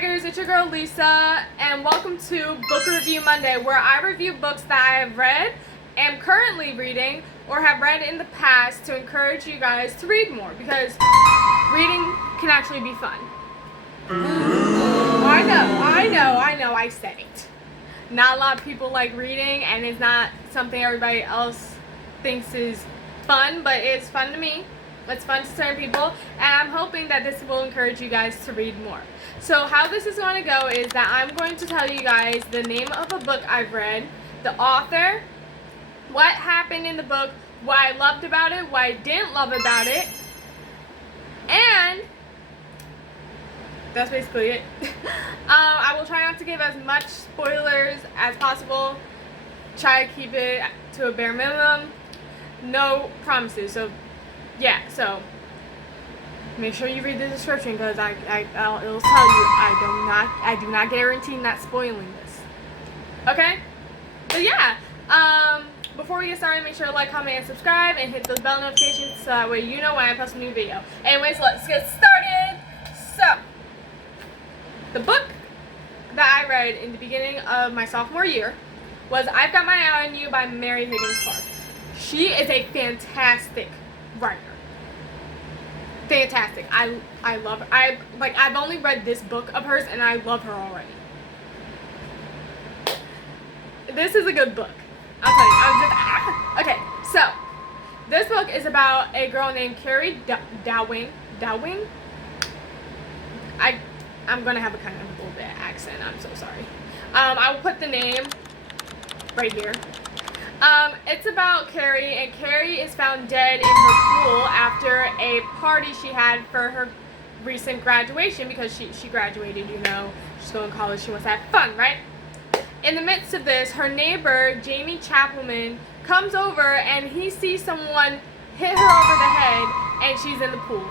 Bookpeckers, it's your girl Lisa, and welcome to Book Review Monday, where I review books that I have read, am currently reading, or have read in the past to encourage you guys to read more, because reading can actually be fun. I know, I said it. Not a lot of people like reading, and it's not something everybody else thinks is fun, but it's fun to me. It's fun to certain people, and I'm hoping that this will encourage you guys to read more. So how this is going to go is that I'm going to tell you guys the name of a book I've read, the author, what happened in the book, what I loved about it, what I didn't love about it, and that's basically it. I will try not to give as much spoilers as possible, try to keep it to a bare minimum, no promises. So yeah, so make sure you read the description, because it'll tell you I do not guarantee not spoiling this. Okay? But yeah, before we get started, make sure to like, comment, and subscribe, and hit those bell notifications so that way you know when I post a new video. Anyways, let's get started. So, the book that I read in the beginning of my sophomore year was I've Got My Eye on You by Mary Higgins Clark. She is a fantastic writer. Fantastic. I love her. I've only read this book of hers and I love her already. This is a good book. I'll tell you. Okay, so this book is about a girl named Kerry Dowling. I'm gonna have a kind of a little bit of accent. I'm so sorry. I will put the name right here. It's about Kerry, and Kerry is found dead in her pool after a party she had for her recent graduation, because she graduated, you know, she's going to college, she wants to have fun, right? In the midst of this, her neighbor, Jamie Chapelman, comes over and he sees someone hit her over the head and she's in the pool.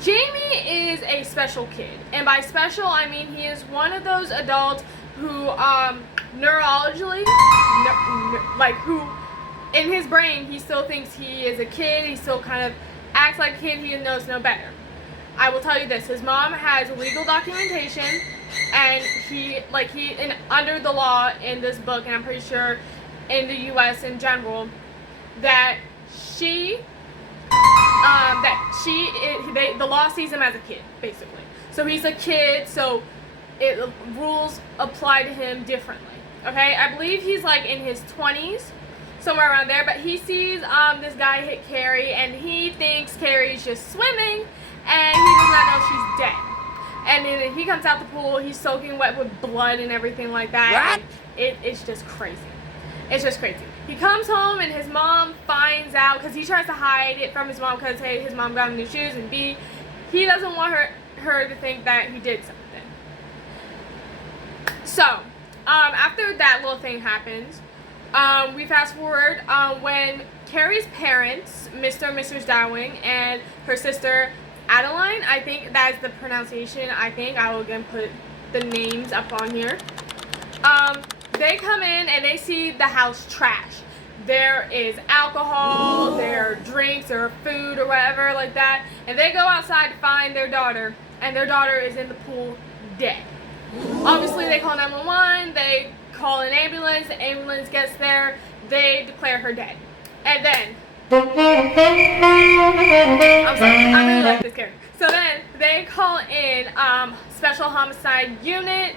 Jamie is a special kid, and by special I mean he is one of those adults who neurologically, who in his brain he still thinks he is a kid, he still kind of acts like a kid, he knows no better. I will tell you this, his mom has legal documentation, and under the law in this book, and I'm pretty sure in the US in general, the law sees him as a kid, basically. So he's a kid, so rules apply to him differently. Okay, I believe he's like in his 20s, somewhere around there, but he sees this guy hit Kerry, and he thinks Kerry's just swimming, and he does not know she's dead. And then he comes out the pool, he's soaking wet with blood and everything like that. It's just crazy. It's just crazy. He comes home and his mom finds out, because he tries to hide it from his mom, because hey, his mom got him new shoes, and B, he doesn't want her to think that he did something. So, after that little thing happens, we fast forward when Kerry's parents, Mr. and Mrs. Dowling, and her sister Aline, I think that's the pronunciation, I will again put the names up on here. They come in and they see the house trash. There is alcohol, there are drinks, or food, or whatever like that, and they go outside to find their daughter, and their daughter is in the pool dead. Obviously, they call 911, they call an ambulance, the ambulance gets there, they declare her dead. And then, I'm sorry, I really like this character. So then, they call in Special Homicide Unit,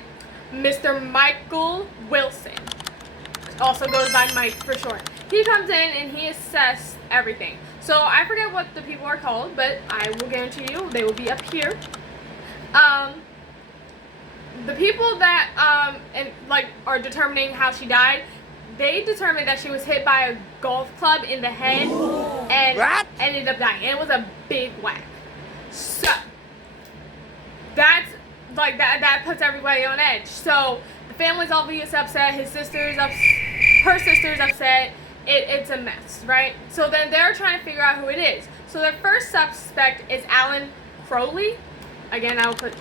Mr. Michael Wilson, also goes by Mike for short. He comes in and he assesses everything. So I forget what the people are called, but I will guarantee you they will be up here. The people that are determining how she died, they determined that she was hit by a golf club in the head and ended up dying. And it was a big whack. So that's that puts everybody on edge. So the family's obviously upset. Her sister's upset. It's a mess, right? So then they're trying to figure out who it is. So their first suspect is Alan Crowley. Again, I will put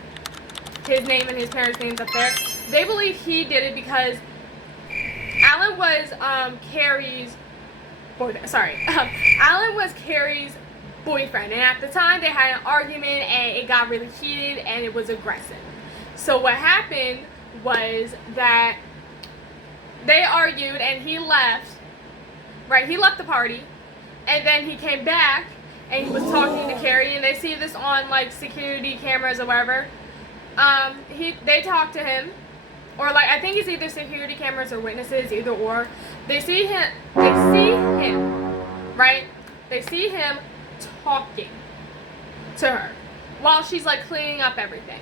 his name and his parents' names up there. They believe he did it because Alan was Kerry's boyfriend, and at the time they had an argument and it got really heated and it was aggressive. So what happened was that they argued and he left, right? He left the party, and then he came back and he was talking to Kerry, and they see this on like security cameras or whatever. They talk to him, or like I think it's either security cameras or witnesses, either or. They see him, right? They see him talking to her while she's like cleaning up everything.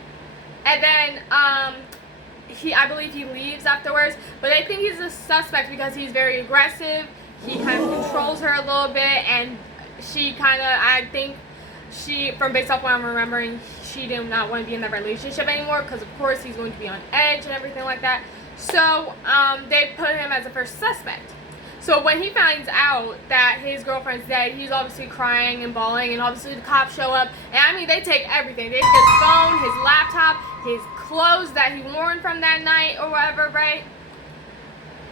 And then I believe he leaves afterwards, but I think he's a suspect because he's very aggressive. He kind of controls her a little bit, and she kind of, I think from based off what I'm remembering, she did not want to be in that relationship anymore because of course he's going to be on edge and everything like that. So they put him as a first suspect. So when he finds out that his girlfriend's dead, he's obviously crying and bawling, and obviously the cops show up, and I mean they take everything. They take his phone, his laptop, his clothes that he worn from that night or whatever, right?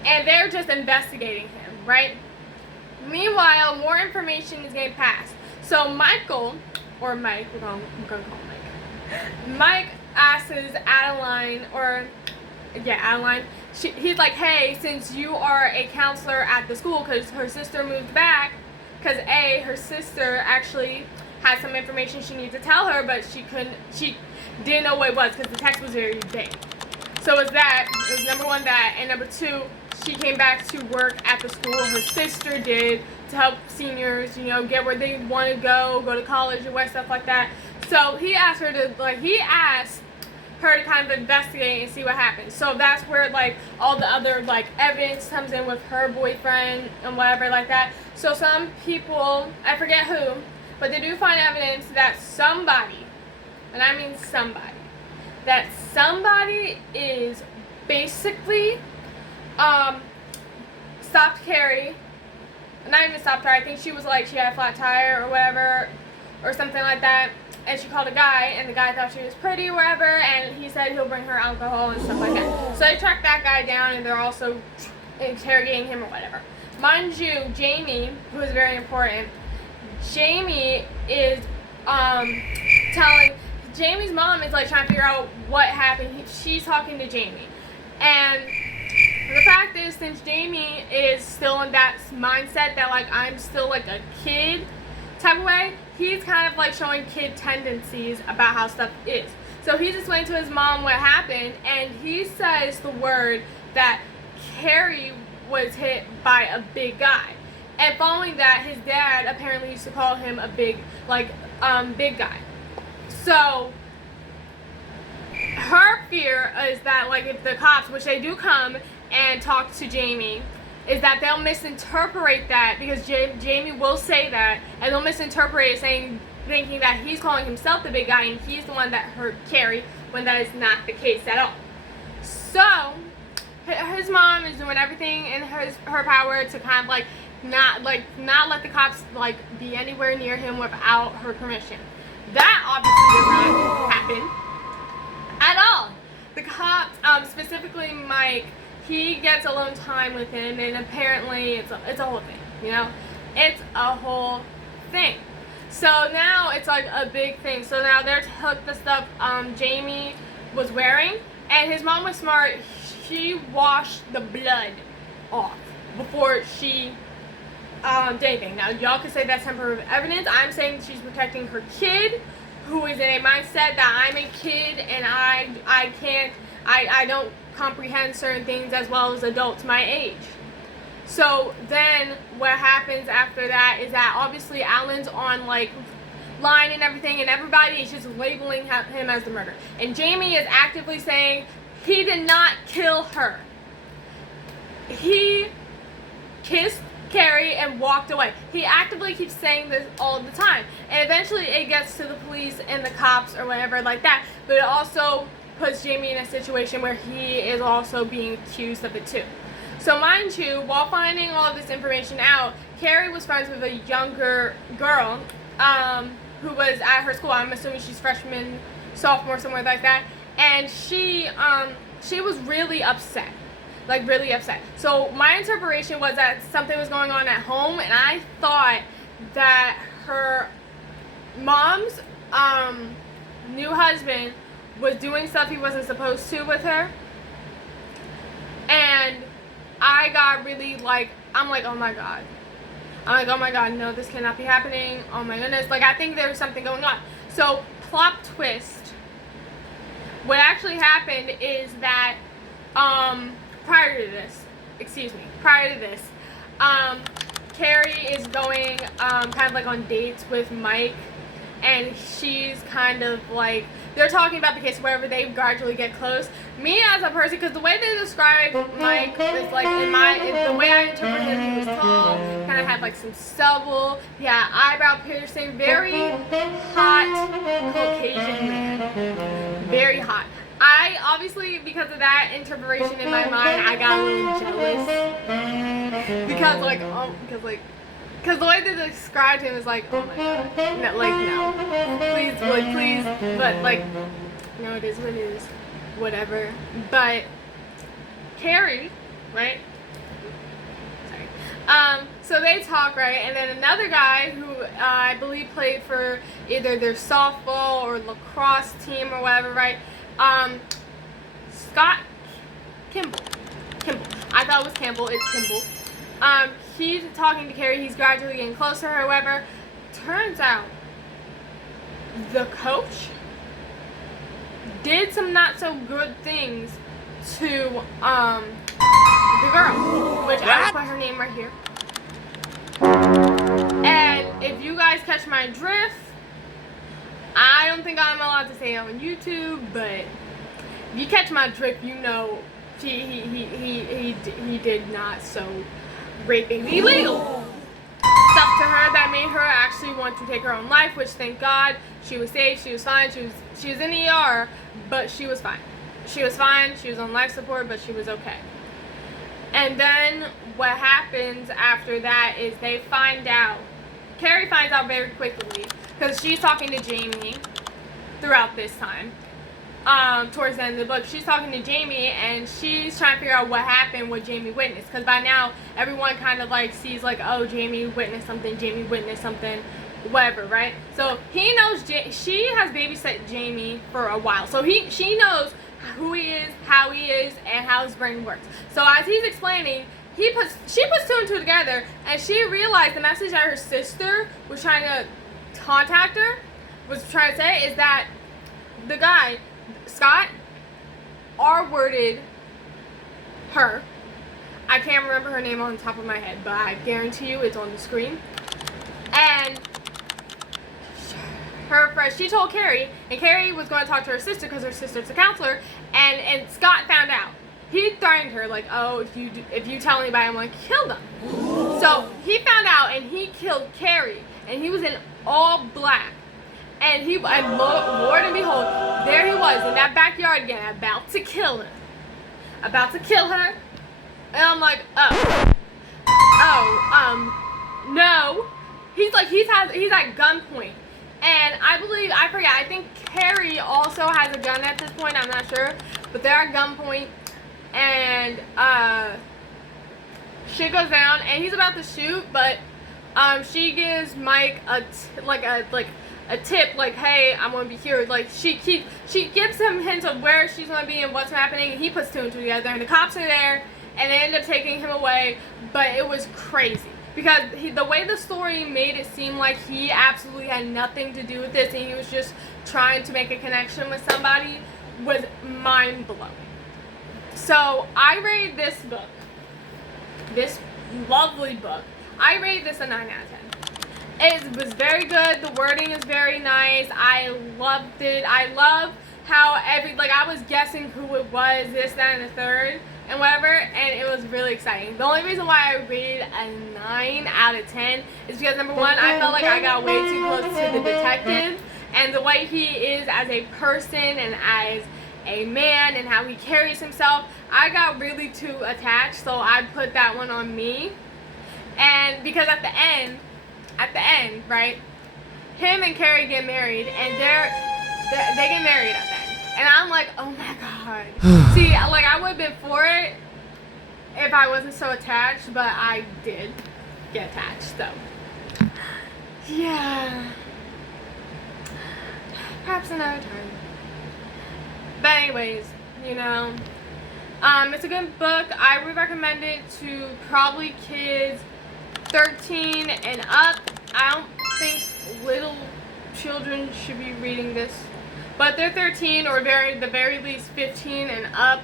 And they're just investigating him, right? Meanwhile, more information is getting passed. So Michael, or Mike, we're gonna call him Mike. Mike asks Adeline, Adeline, he's like, hey, since you are a counselor at the school, because her sister moved back, because her sister actually had some information she needed to tell her, but she didn't know what it was because the text was very vague. So it was number one that, and number two, she came back to work at the school her sister did to help seniors, get where they want to go to college or stuff like that. So he asked her to kind of investigate and see what happens. So that's where all the other evidence comes in with her boyfriend and whatever like that. So some people, I forget who, but they do find evidence that somebody, and I mean somebody, that somebody is basically stopped Kerry. Not even stopped her. I think she was she had a flat tire or whatever, or something like that. And she called a guy, and the guy thought she was pretty or whatever, and he said he'll bring her alcohol and stuff like that. So they tracked that guy down, and they're also interrogating him or whatever. Mind you, Jamie, who is very important, Jamie is Jamie's mom is trying to figure out what happened. She's talking to Jamie. And the fact is, since Jamie is still in that mindset that I'm still a kid type of way, he's kind of showing kid tendencies about how stuff is. So he's explaining to his mom what happened, and he says the word that Kerry was hit by a big guy. And following that, his dad apparently used to call him a big big guy. So her fear is that if the cops, which they do come and talk to Jamie, is that they'll misinterpret that, because Jamie will say that, and they'll misinterpret it thinking that he's calling himself the big guy and he's the one that hurt Kerry, when that is not the case at all. So his mom is doing everything in her power to kind of not let the cops be anywhere near him without her permission. That obviously did not happen at all. The cops, specifically Mike, he gets alone time with him, and apparently it's a whole thing, It's a whole thing. So now it's a big thing. So now they took the stuff Jamie was wearing, and his mom was smart. She washed the blood off before she did anything. Now y'all could say that's temporary evidence. I'm saying she's protecting her kid, who is in a mindset that I'm a kid and I don't comprehend certain things as well as adults my age. So then what happens after that is that obviously Alan's on line and everything, and everybody is just labeling him as the murderer. And Jamie is actively saying he did not kill her. He kissed Kerry and walked away. He actively keeps saying this all the time, and eventually it gets to the police and the cops or whatever like that, but it also puts Jamie in a situation where he is also being accused of it too. So mind you, while finding all of this information out, Kerry was friends with a younger girl who was at her school. I'm assuming she's freshman, sophomore, somewhere like that, and she was really upset. Really upset. So my interpretation was that something was going on at home, and I thought that her mom's new husband was doing stuff he wasn't supposed to with her. And I got really like, I'm like, oh my god. I'm like, oh my god, no, this cannot be happening. Oh my goodness. Like, I think there's something going on. So, plot twist. What actually happened is that, prior to this, Kerry is going, kind of like on dates with Mike, and she's kind of like, they're talking about the case wherever they gradually get close. Me as a person, because the way they describe Mike is like, the way I interpret him, he was tall, kind of had like some stubble, yeah, eyebrow piercing, very hot Caucasian man, very hot. I obviously, because of that interpretation in my mind, I got a little jealous because the way they described him is like, oh my god, no, like, no, please, but like, no, it is what it is, whatever. But Kerry, right? Sorry. So they talk, right? And then another guy who I believe played for either their softball or lacrosse team or whatever, right? Scott Kimball. I thought it was Campbell. It's Kimball. He's talking to Kerry. He's gradually getting closer, however. Turns out the coach did some not so good things to the girl, which I will put her name right here. And if you guys catch my drift, I don't think I'm allowed to say it on YouTube, but if you catch my drift, you know he did not so raping illegal stuff to her that made her actually want to take her own life, which thank God she was safe, she was fine, she was in the ER, but she was fine. She was fine, she was on life support, but she was okay. And then what happens after that is they find out, Kerry finds out very quickly, because she's talking to Jamie throughout this time. Towards the end of the book, she's talking to Jamie, and she's trying to figure out what happened, what Jamie witnessed. Because by now, everyone kind of like sees like, oh, Jamie witnessed something, whatever, right? So he knows, she has babysat Jamie for a while. So she knows who he is, how he is, and how his brain works. So as he's explaining, she puts two and two together, and she realized the message that her sister was trying to contact her, was trying to say, is that the guy, Scott, R-worded her. I can't remember her name on the top of my head, but I guarantee you it's on the screen. And her friend, she told Kerry, and Kerry was going to talk to her sister because her sister's a counselor, and Scott found out. He threatened her, like, oh, if you tell anybody, I'm going to kill them. So he found out, and he killed Kerry, and he was in all black. And Lord and behold, there he was in that backyard again, about to kill her. And I'm like, no. He's at gunpoint. And I think Kerry also has a gun at this point, I'm not sure. But they're at gunpoint. And, shit goes down, and he's about to shoot, but, she gives Mike a tip, like, hey, I'm gonna be here. Like, she gives him hints of where she's gonna be and what's happening, and he puts two and two together, and the cops are there, and they end up taking him away. But it was crazy because the way the story made it seem like he absolutely had nothing to do with this, and he was just trying to make a connection with somebody, was mind-blowing. So I rate this book, this lovely book, I rate this a 9 out of 10. It was very good. The wording is very nice. I loved it. I love how I was guessing who it was, this, that, and the third, and whatever, and it was really exciting. The only reason why I rated a 9 out of 10 is because, number one, I felt like I got way too close to the detective, and the way he is as a person and as a man and how he carries himself, I got really too attached, so I put that one on me. And because at the end, right, him and Kerry get married, and they get married at the end. And I'm like, oh my god. See, like, I would have been for it if I wasn't so attached, but I did get attached, so. Yeah. Perhaps another time. But anyways, you know, it's a good book. I would recommend it to probably kids 13 and up. I don't think little children should be reading this, but they're 13 or the very least 15 and up.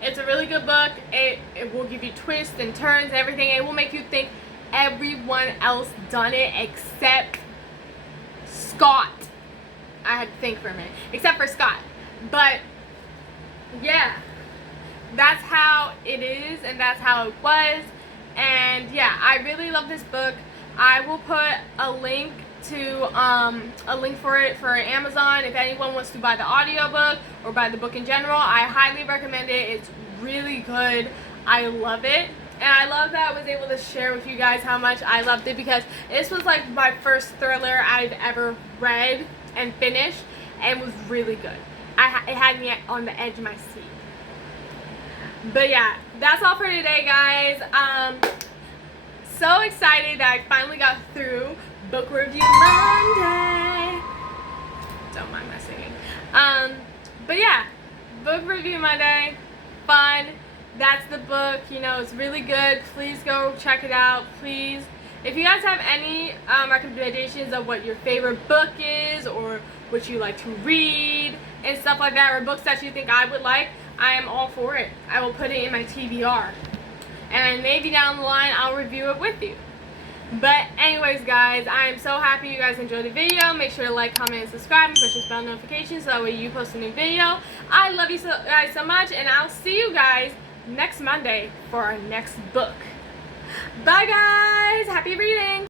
It's a really good book. It will give you twists and turns and everything. It will make you think everyone else done it except Scott. I had to think for a minute. Except for Scott. But yeah, that's how it is and that's how it was. And yeah, I really love this book. I will put a link for it for Amazon if anyone wants to buy the audiobook or buy the book in general. I highly recommend it. It's really good. I love it. And I love that I was able to share with you guys how much I loved it, because this was like my first thriller I've ever read and finished, and was really good. It had me on the edge of my seat. But yeah, that's all for today, guys. So excited that I finally got through Book Review Monday. Don't mind my singing. But yeah, Book Review Monday, fun. That's the book. You know, it's really good. Please go check it out, please. If you guys have any recommendations of what your favorite book is, or what you like to read and stuff like that, or books that you think I would like, I am all for it. I will put it in my TBR. And maybe down the line, I'll review it with you. But anyways, guys, I am so happy you guys enjoyed the video. Make sure to like, comment, and subscribe, and push this bell notification so that way you post a new video. I love you guys so much, and I'll see you guys next Monday for our next book. Bye, guys. Happy reading.